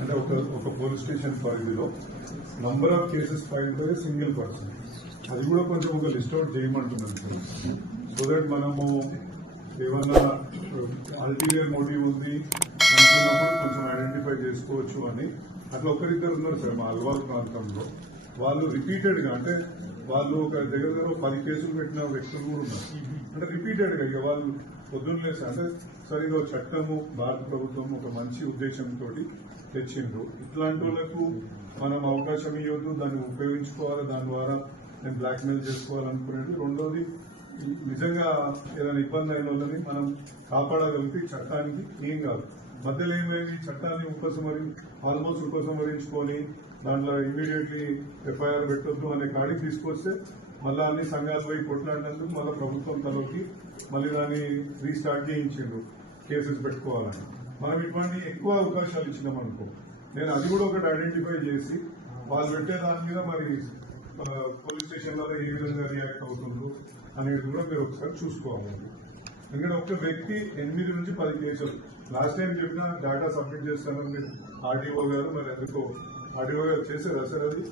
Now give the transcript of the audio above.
అంటే ఒక police station పరిధిలో number of cases file by single person, అది కూడా కొంచెం ఒక లిస్ట్ అవుట్ చేయమంటున్నాను సార్. సో దట్ మనము ఏమన్నా అల్టీరియర్ మోటివ్ ఉంది అనుకున్నప్పుడు కొంచెం ఐడెంటిఫై చేసుకోవచ్చు అని. అట్లా ఒకరిద్దరు ఉన్నారు సార్ మా అల్వాల్ ప్రాంతంలో, వాళ్ళు రిపీటెడ్ గా, అంటే వాళ్ళు ఒక దగ్గర 10 కేసులు పెట్టిన వ్యక్తులు కూడా ఉన్నారు. అంటే రిపీటెడ్ గా ఇక వాళ్ళు పొద్దున్న లేసి, అంటే సరే ఇదో చట్టము భారత ప్రభుత్వం ఒక మంచి ఉద్దేశంతో తెచ్చిండ్రు, ఇట్లాంటి వాళ్ళకు మనం అవకాశం ఇవ్వద్దు, దాన్ని ఉపయోగించుకోవాలి, దాని ద్వారా నేను బ్లాక్మెయిల్ చేసుకోవాలనుకునేది. రెండోది, నిజంగా ఏదైనా ఇబ్బంది అయిన వాళ్ళని మనం కాపాడగలిగితే చట్టానికి ఏం కాదు. మధ్యలో ఏమైంది, చట్టాన్ని ఆల్మోస్ట్ ఉపసంహరించుకొని దాంట్లో ఇమీడియట్లీ ఎఫ్ఐఆర్ పెట్టొద్దు అనే కాడికి తీసుకొస్తే మళ్ళీ అన్ని సంఘాలు పోయి కొట్లాడినందుకు మళ్ళీ ప్రభుత్వం తలకి మళ్ళీ దాన్ని రీస్టార్ట్ చేయించిండు కేసెస్ పెట్టుకోవాలని. మనం ఇటువంటి ఎక్కువ అవకాశాలు ఇచ్చినాం అనుకో, నేను అది కూడా ఒకటి ఐడెంటిఫై చేసి వాళ్ళు పెట్టే దాని మీద మరి పోలీస్ స్టేషన్లలో ఏ విధంగా రియాక్ట్ అవుతుండ్రు అనేది కూడా మీరు ఒకసారి చూసుకోవాలి. ఎందుకంటే ఒక వ్యక్తి 8 నుంచి 10 కేసులు లాస్ట్ టైం చెప్పిన డేటా సబ్మిట్ చేస్తానని మీరు ఆర్డీఓ గారు, మరి ఎందుకో ఆర్డీఓ గారు చేశారా సార్ అది?